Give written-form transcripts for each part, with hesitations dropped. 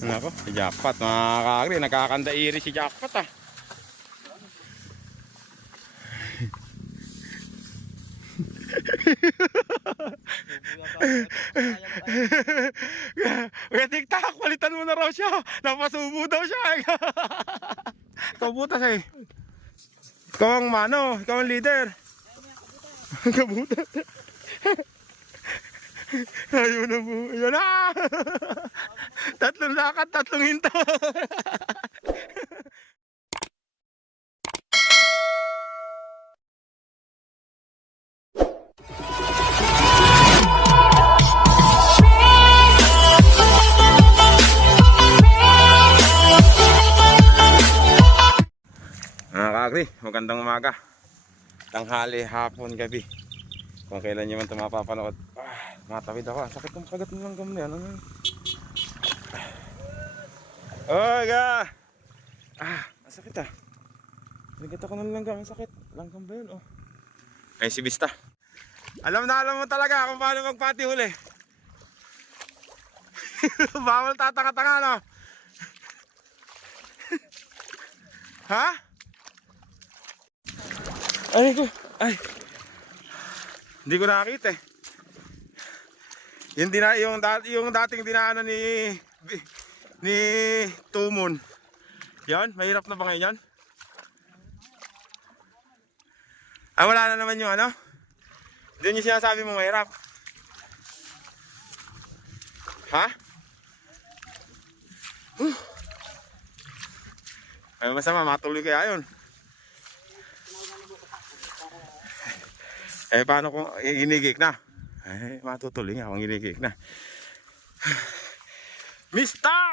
Nako, si Jackpot mga kakri, nagkakandairi si Jackpot ah. Kaya TikTok, palitan mo na raw siya. Napasubo daw siya. Ikaw butas eh. Ikaw ang mano, ikaw ang leader. Kabutas. Ayun na po. Ayun na. Tatlong lakad, tatlong hinto. Mga kakri, magandang umaga. Tanghali, hapon, gabi. Kung kailan nyo man ito mapapanood. Matawid ako. Sakit ng kagat ng langgam na yan. Oh, ga! Masakit ah. Nagat ako ng langgam. Sakit. Langgam ba yun? Oh. Ay, si Bista. Alam mo talaga kung paano magpati huli. Bawal tatanga-tanga, no? Ha? Ay ko. Ay. Hindi ko nakakita eh. Yung dating dinaanan ni Tumon. Yan, mahirap na ba ngayon yan? Wala na naman yung ano? Doon yung sinasabi mo mahirap. Ha? Ay masama, matuloy kaya yun. Paano kung inigik na? Matutuloy nga kung inigik na. Mister!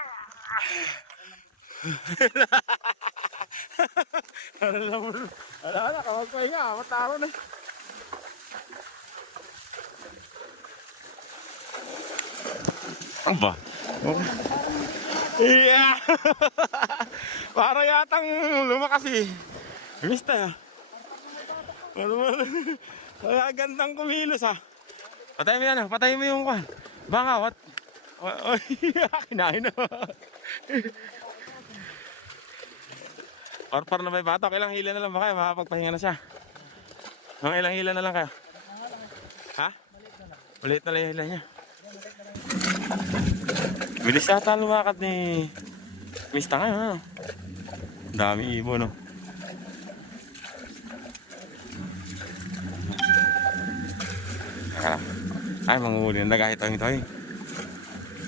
Ala, kawagpay nga, mataro na. Ang ba? Yeah! Para yatang lumakas eh. Mister. Kaya gandang kumilos ha. Patayin mo yan, patayin mo yung kwan. Bangawat. Kinain na. Par na may bata, ilang hila na lang ba kayo? Makapagpahinga na siya. Mga ilang hila na lang kayo? Ha? Ulit na lang yung hila niya. Bilis yata lumakad ni Mista ngayon. Ano? Dami ibon no. Ay, manguhuli na kahit ang ito eh.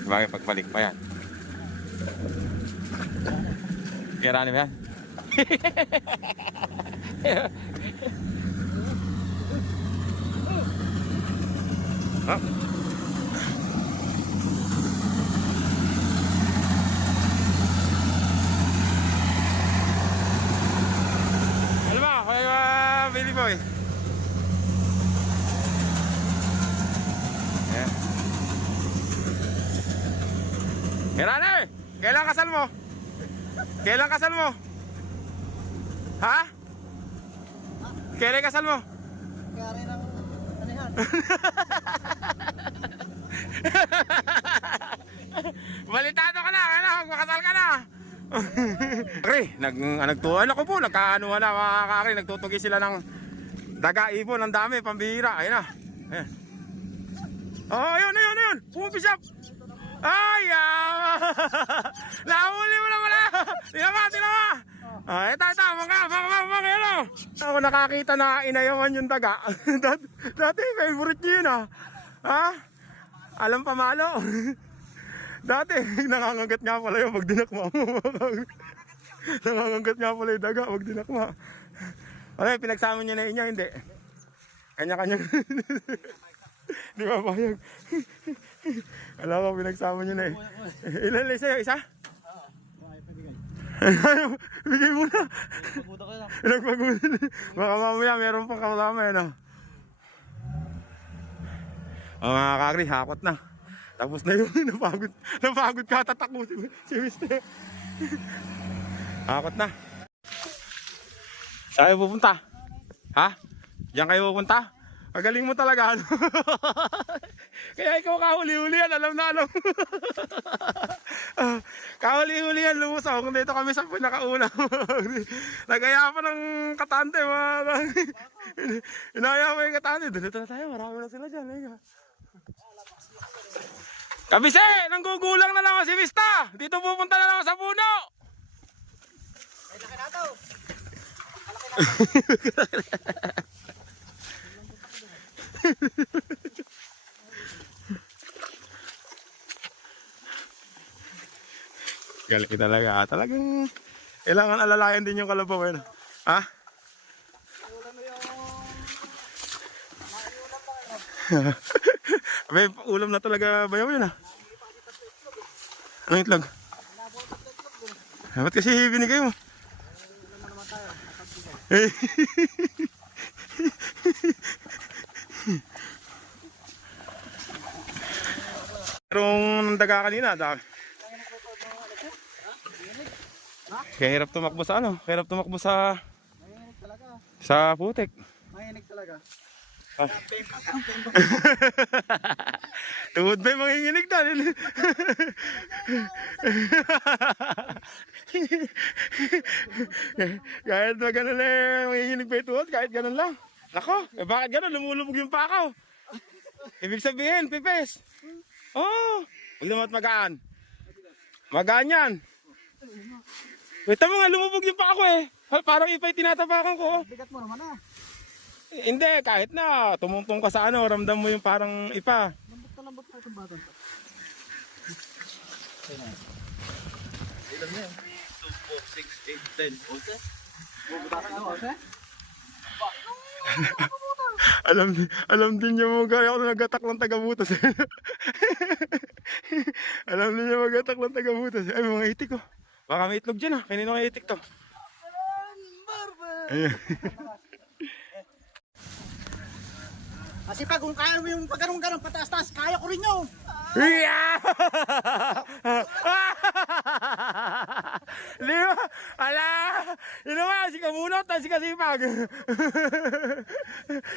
Bagay pagbalik pa yan. Kirani ba yan? Huh? Alam mo, kaya Billy Boy. Kirani, kailan kasal mo? Kailan kasal mo? Ha? Kailan kasal mo? Kaya ng anihan. Balitado ka na, kailangan makasal ka na. Kri, nagtuwan ako po, nagkaanuhan na mga kakri, nagtutugi sila ng daga ibon, ang dami, pambihira. Ayun na. Ayan. Oh, ayun. Pumisap. Ay, nahuli mo na wala. Tinama. Ito, mga ano. Ako nakakita na inayawan yung daga. Dati, favorite niyo yun ha? Alam pa malo. Dati, nangangagat nga pala yung pag dinakma mo. Nangangagat nga pala yung daga pag dinakma. Okay, pinagsama niya na inya, hindi. Kanya-kanya. Di ba payag? Alam ko, pinagsama niya na eh. Ilan lang sa'yo? Isa? Bigay mo na. Nagpaguda na. Baka mamaya meron pang kasama yan mga kakri, hakot na. Tapos na yun, napagod ka, tatakbo si Mister. Hakot na. Saan kayo pupunta? Ha? Diyan kayo pupunta? Magaling mo talaga, ano? Kaya ikaw kahuli-huli yan, alam na alam. nakihuli yan, lumusong. Dito kami sa pinakauna. Nagaya pa ng katante. Inaya mo yung katante. Dito na tayo, marami na sila dyan. Kabise, nanggugulang na naman si Vista. Dito pupunta na naman sa puno. Ay, laki na to. Galing talaga. Talagang kailangan alalayan din yung kalabaw. Eh. Ha? Abay, ulam na talaga bayaw yun ah. Anong itlog? Ba't kasi binigay mo? Eh. Merong daga kanina, dami. Kaya hirap tumakbo sa ano? Kaya hirap tumakbo sa Mahinig talaga. sa putik. Mahinig talaga. Tuhod ba yung manginginig dahil? Kahit ba ganun eh, manginginig pa yung tuhod, kahit ganun lang. Nako, eh bakit ganun? Lumulubog yung pakaw. Ibig sabihin, pipes. Oh, huwag naman magaan. Magaan yan. Wait mo nga, lumubog yung pakaw eh. Parang ipay tinatapakan ko. Bigat mo naman ah. Hindi, kahit na tumungtong ka sa ano, ramdam mo yung parang ipa. Lambot na itong batang to. Ilan na yan? 2, 4, 6, 8, 10. Okay? Batang ano, ose? Alam din niya mo gaya ako na nagatak ng tagabutas. Alam din niya magatak ng tagabutas. Ay, mga itik ko. Baka may itlog dyan ah. Kanino kaya itik to? Ayan. Kasi pag kung kaya mo yung pagganong-ganong pataas-taas, kaya ko rin yun. Yeah! Di ba? Ala! Ino ba? Si Kamunot at si Kasipag.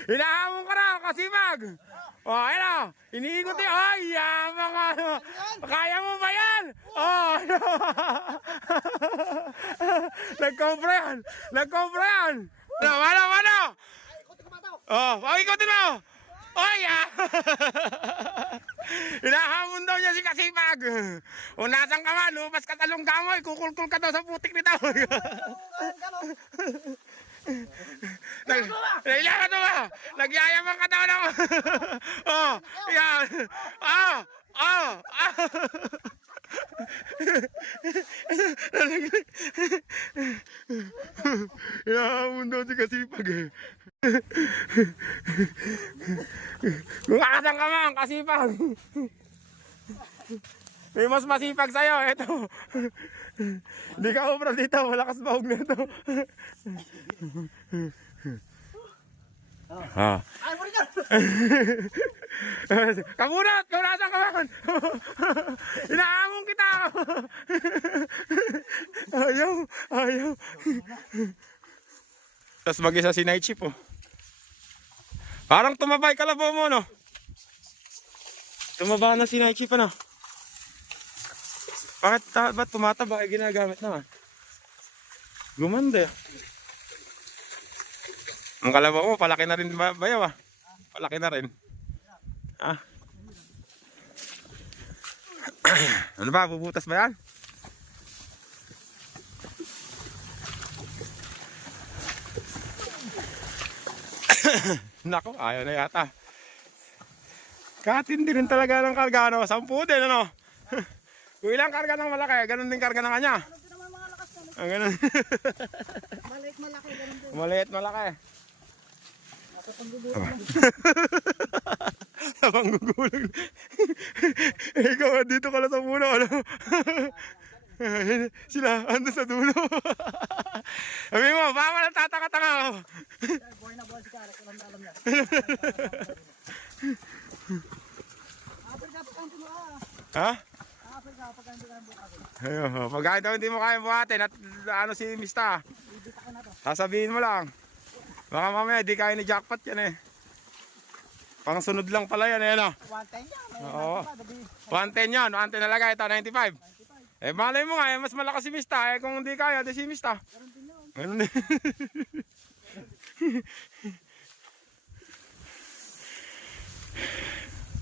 Hinahamon ka na, Kasipag. O, ayun o. Iniikot yun. Ay, yamang ano. Kaya mo ba yan? Oh, nagkompra yan. Nagkompra yan. Ano? Ikutin ko ba ito? Oh, ikotin mo. Oy, ah! Hinahamon daw niya si Kasipag. O nasan ka man, lupas ka talong gamoy, kukulkul ka daw sa putik nito. Nailangan mo ba? Nagyayabang ka daw naman. Oh, yan. Hinahamon daw si Kasipag eh. Kung asan ka man, Kasipag. May mas masipag sa'yo, eto. Hindi ka ubra dito, malakas bahog na ito. Ah. Ay, mo rin yan. Kamunat! Kung nasan ka man! Inaamon kita! Ayaw. Tapos mag-isa si Night Chief, oh. Parang tumabay kalabaw mo, no? Tumaba na si Night Chief, ano? Ba't tumataba? Ay, ginagamit naman. Gumanda. Ang kalabaw mo, palaki na rin bayaw, ah. Palaki na rin. Ah. Ano ba? Bubutas ba yan? Nako, ayaw na yata. Katindi rin talaga ng karga, no? 10 din, ano? Kung ilang karga ng malaki, ganun din karga ng kanya. Ano din naman mga lakas na? Ah, ganun. Maliit malaki, ganun din. Maliit, malaki. Nasa panggugulo. Habang gugulang. Ikaw, dito ka lang sa puno, ano? Sila, ando sa dulo. Sabi mo, baka na tataka-taka ako. Buhay na buhay si Karek, alam na alam niya. Afrika, pagkanto mo ah. Ha? Afrika, pagkanto ka ng bukas. Ayun, pag daw hindi mo kaya buhatin at ano si Mista, Ibita ka na to. sasabihin mo lang. Baka mamaya di kaya ni jackpot yan eh. Pang sunod lang pala yan eh, no? 110 yan. Oo. Gabi. 110 yan, 110 nalagay ito, 95. Eh, malay mo nga, eh, mas malakas si Mista. Eh, kung hindi kaya, di si Mista. Ganun din.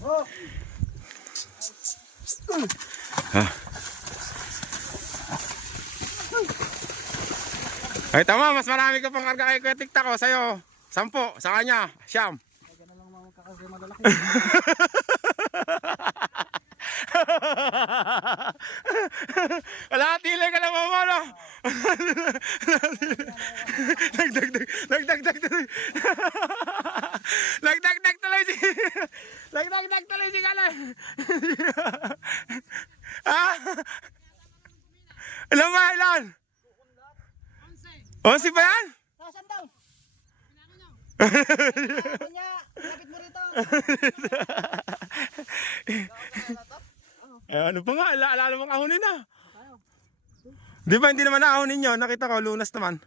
Oh, Ay, tama, mas marami ka pang karga kay Kuya Tiktak ko. Sa'yo, 10. Sa kanya, Siyam. kaya na lang mga magkakasya malalaki. Kalahati ka na mamalo. Nagdagdag tuloy. Nagdagdag tuloy si... Nagdagdag tuloy si Kalay. Ah? Ilan ba? Ilan? 11 pa yan? Nasaan daw? Kanya, lapit mo rito. Eh, ano pa nga? Alala mong ahonin na. Di ba hindi naman naahonin nyo? Nakita ko, lunas naman.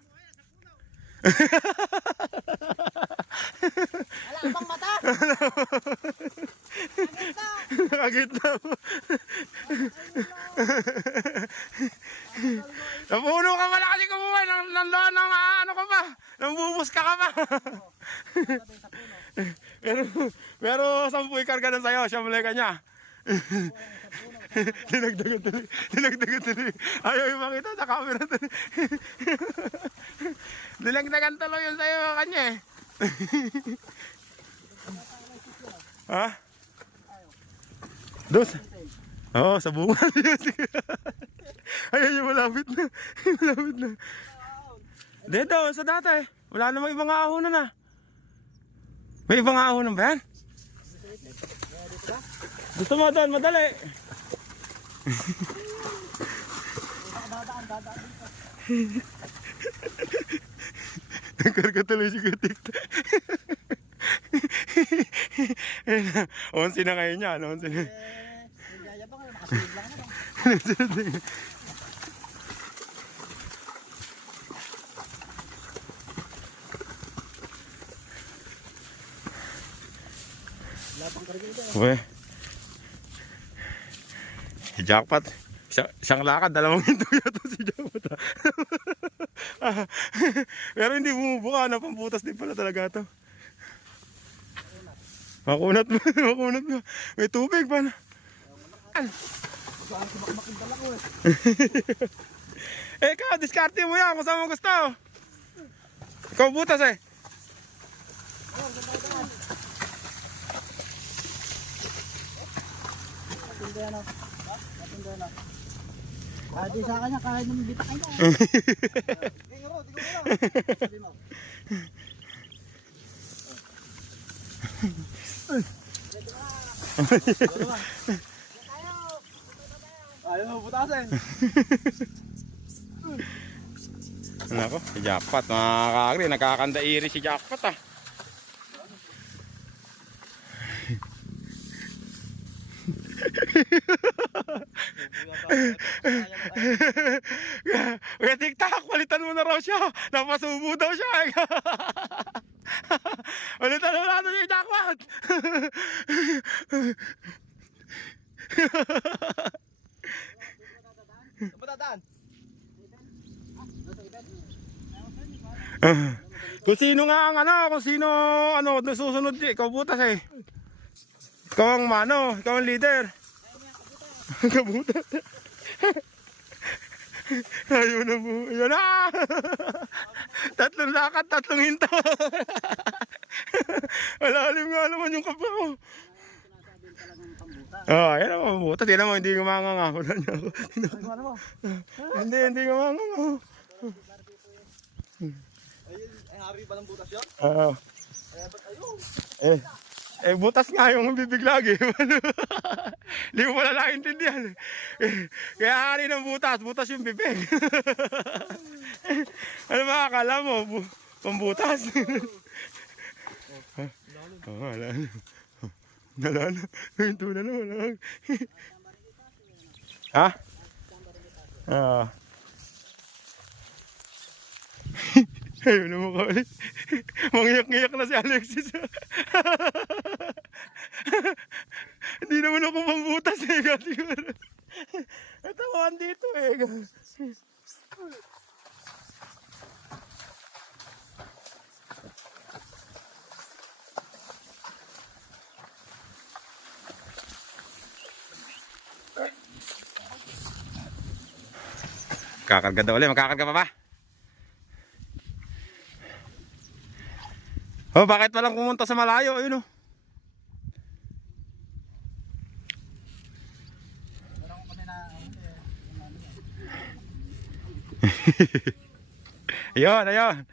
Wala ka bang mata? Nakagitna mo. Napuno ka pala kasi kumuha ng ano ka pa. Nang bubus ka pa. pero 10 ikarga na sa'yo. Siya muli ka niya. Dinagdagan tuloy. Dinagdagan tuloy. Ayaw yung makita sa camera tuloy. Dinagdagan tuloy yun sa'yo kanya eh. Ha? Dos. Oo, sa bunga. Ayun yung malapit na. Malapit na. Dito, sa dati. Wala namang ibang ahonan na. May ibang ahonan ba yan? Gusto mo doon, madali. Nagkarga tuloy si Kutikta. 11 na ngayon niya, 11 na. Yayabang ka, nakasilid lang na. Labang karga ito. Uwe. Si Jackpot. Siyang lakad, 2 hinto yata si Jackpot. Pero hindi bumubuka, pambutas din pala talaga to. Makunat mo, makunat mo. May tubig pa na. Saan kumakmakin dala ko eh. Eh, ikaw, diskarte mo yan kung saan mo gusto. Ikaw butas eh. Matinda na. Matinda na. Di sa kanya, kahit naman bitak niya. Tingro, sabi mo. Ayaw mo butasin. Nako, si Jackpot, mga kakri, nagkakandairi si Jackpot ah. Kaya TikTok, palitan mo na raw siya. Napasubo daw siya. Palitan mo na si Jackpot. Patadaan. Kung sino nga ang kung sino nasusunod, ikaw butas eh. Ikaw ang ikaw ang leader. Kabutas. Ayun na po. Ayun na. 3 lakad, 3 hinto. Malalim nga naman yung kapwa ko. Ayan ang pambutas. Tignan mo, hindi gumanganga. Wala niya ako. Hindi gumanganga. Ay, hari ba ng butas yun? Oo. Butas nga yung bibig lagi. Hindi mo pala naiintindihan. Kaya hari ng butas, butas yung bibig. Ano ba akala mo? Pambutas? Oo, wala na. Wala na. Ito na naman. Ha? Oo. Ayun na mo ka ulit. Mangyak-ngyak na si Alexis. Hindi naman ako pambutas eh. Ito ko andito eh. Kakarga daw ulit, magkakarga pa ba? Oh, bakit walang pumunta sa malayo? Ayun oh. Ayun, ayun.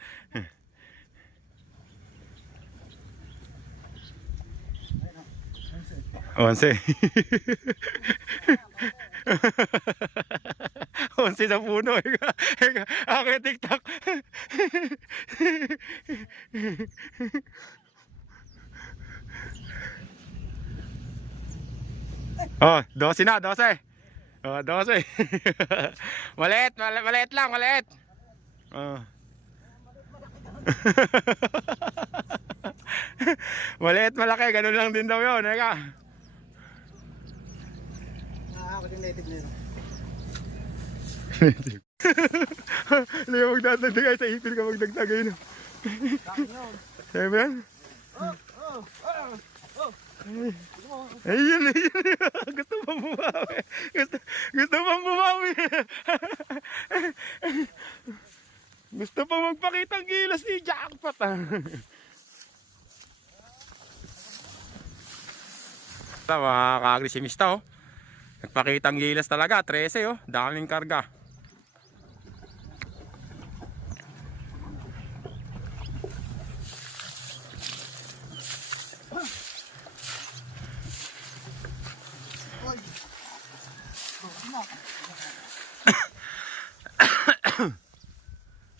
11. 11 sa puno. Ako yung TikTok. Oh, 12 na, 12. Oh, 12. Maliit, maliit lang, maliit. Oh. Maliit, malaki, ganun lang din daw yun. Eka. Ako din native na yun. Hindi ka magdadagdag sa ipil ka magdagdagay no. Seven? Ayun, ayun. Gusto pang bumawi. Gusto pang bumawi. Gusto pang magpakitang gilas ni Jackpot Mga ka-agresimista oh. Nagpakitang gilas talaga, 13 oh, daming karga.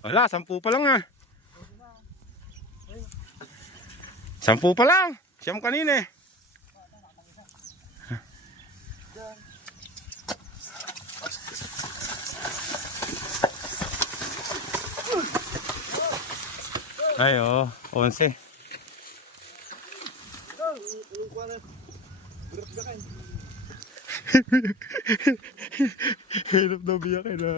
Wala, 10 pa lang ah. 10 pa lang, siyam kanina eh. Ay, oh, 11. Hirap na biyakin na.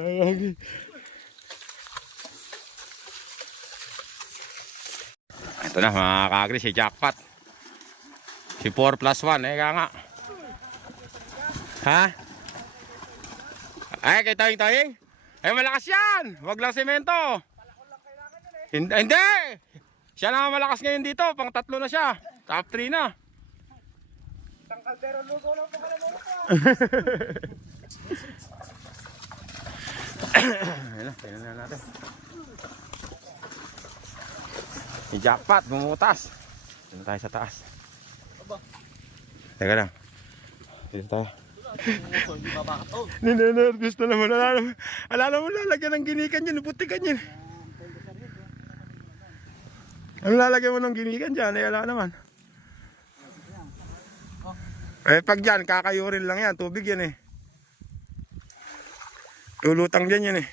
Ito na mga ka-agri, si Jackpot. Si 4 plus 1, eh nga. Ha? Ay, kay Tawing-Tawing? Ay, malakas yan! Wag lang semento. Hindi! Siya na malakas ngayon dito, pang 3 na siya. Top 3 na. Tangkal pero lugo lang pa ka mo. Ayun na natin. Si Jackpot, bumutas. Dito tayo sa taas. Teka lang. Dito tayo. Ninenervous na naman. Alala mo lalagyan ng ginikan dyan, putikan yan. Ano lalagyan mo ng ginikan dyan? Ay ala naman. Eh pag dyan, kakayurin lang yan. Tubig yan eh. Lulutang dyan yan eh.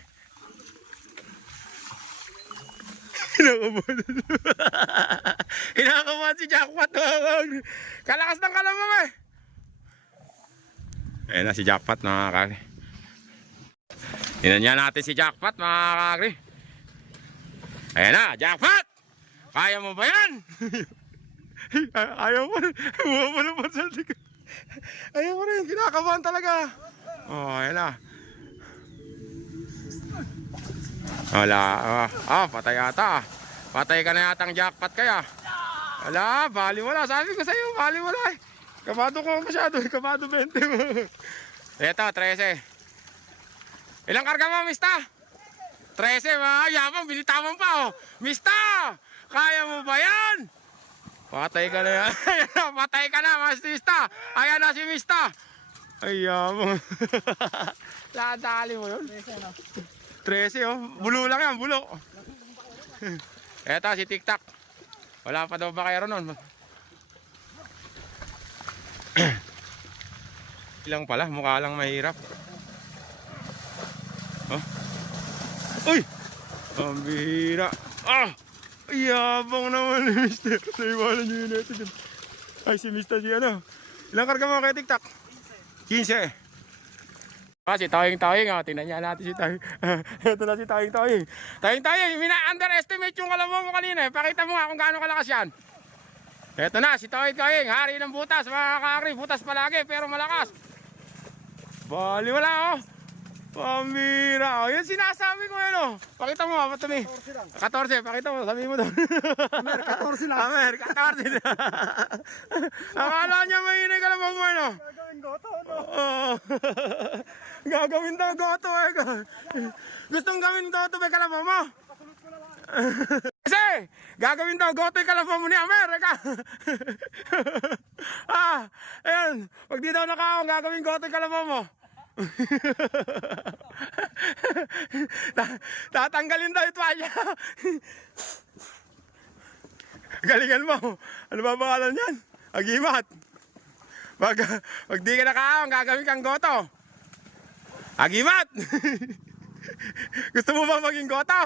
Hinakabahan si Jackpot. Kalakas ng kalamang eh. Ayan na si Jackpot mga kakri. Tingnan natin si Jackpot mga kakri. Ayan na, Jackpot! Kaya mo ba yan? Ayaw mo rin. Bumapalapad sa likod. Ayaw mo rin. Kinakabahan talaga. Oh, ayan na. Wala. Patay yata. Patay ka na yatang Jackpot kaya. Wala, bali wala. Sabi ko sa'yo, bali wala eh. Kabado ko masyado eh. Kabado 20 mo. Ito, 13. Ilang karga mo, Mista? 13, mga yabang. Binitawan pa oh. Mista! Kaya mo ba yan? Patay ka na yan. Patay ka na, Mista. Ayan na si Mista. Ay, yabang. Ladali mo yun. 13 oh. Bulo lang yan, bulo. Eto si TikTok. Wala pa daw bakero nun. Ilang pala, mukha lang mahirap. Oh. Uy! Ang bihira. Ah! Yabang naman ni Mr. Naiwanan nyo yun ito dyan. Ay si Mr. G ano. Ilang karga mo kay TikTok? 15. Si Toying, oh. Tingnan niya natin si Toying. Ito na si Toying. Toying, mina-underestimate yung kalabaw mo kanina. Pakita mo nga kung gaano kalakas yan. Ito na, si Toying, hari ng butas, mga kakri. Butas palagi, pero malakas. Bali, wala, oh. Pambira, oh. Yan sinasabi ko, yun, oh. Pakita mo, patumi. 14, pakita mo, sabi mo doon. Amer, 14 lang. Amer, 14 na. Akala niya mainay kalabaw mo, ano? Gagawin goto, no? Oo. Gagawin daw goto, eh. Gustong gawin goto, may kalabaw mo? Kasi, gagawin daw goto yung kalabaw mo ni Amerika. Ayan. Pag di daw nakaon, gagawin goto yung kalabaw mo. Tatanggalin daw yung tuwalya. Galingan mo. Ano ba pangalan yan? Agimat. Pag di ka nakaon, gagawin kang goto. Agimat. Gusto mo ba maging goto?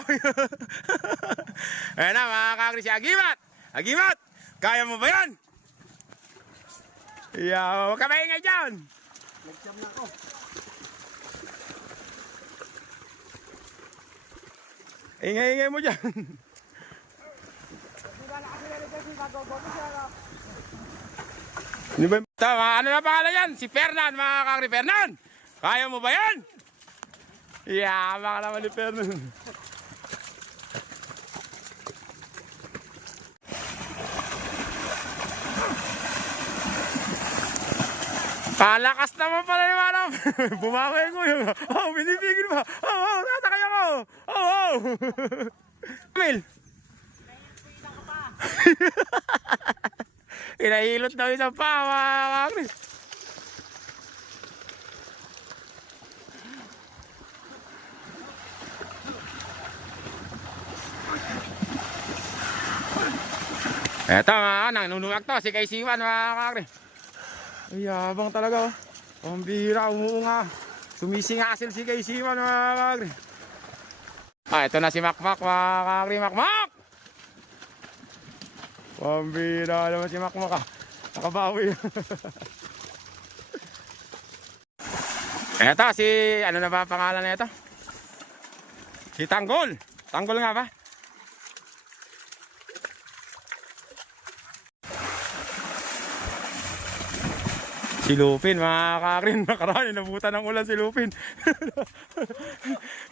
Ayan na mga kakri si Agimat. Agimat, kaya mo ba yan? Huwag ka maingay dyan. Nag-jam na ako. Ingay-ingay mo dyan. Tama, ano na pangalan yan? Si Fernan, mga kakri. Fernan, kaya mo ba yan? Baka naman ni Fernan. Kalakas naman pala ni Manam. Bumawi ko yun. Binibigil ba? Nasakay ako. Emil. Inahilot daw isang pa, mga kakri. Eto mga kanang, nunuwag to, si Kaisiwan, mga kakri. Ay, yabang talaga, oh. Pambihira, umuunga. Sumisingasil si Kaisiwan, mga kakri. Ito na si Makmak, mga kakri. Makmak! Pambihira naman si Makmak, ah. Nakabawi. Eto, si, ano na ba pangalan na ito? Si Tanggol. Tanggol nga ba? Si Lupin, mga kakrin, nakaraan, nabutan ng ulan si Lupin.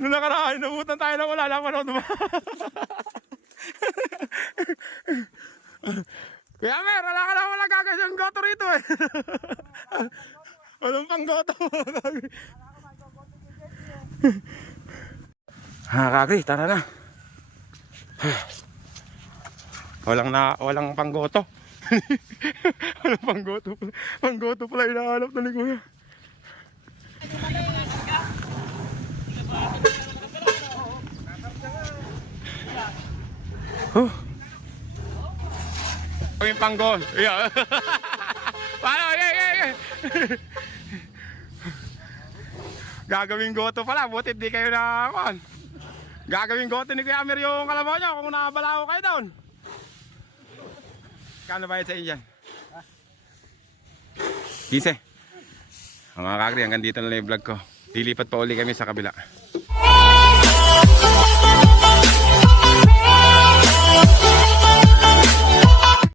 Noong nakaraan, nabutan tayo ng ulan, napanood ba? Kuya Mer, wala gagas yung goto rito eh. Walang pang goto. Mga kakri, tara na. Walang pang goto. Walang panggoto pala. Panggoto pala hinahanap na ni Kuya. Yung panggol. Yeah. Paano? Yeah. Gagawing goto pala. Butit di kayo nakakuan. Gagawing goto ni Kuya Amir yung kalabaw nyo kung nakabala ko kayo doon. Kano bayad sa inyo dyan? 15. Mga kakri, hanggang dito na lang yung vlog ko. Lilipat pa uli kami sa kabila.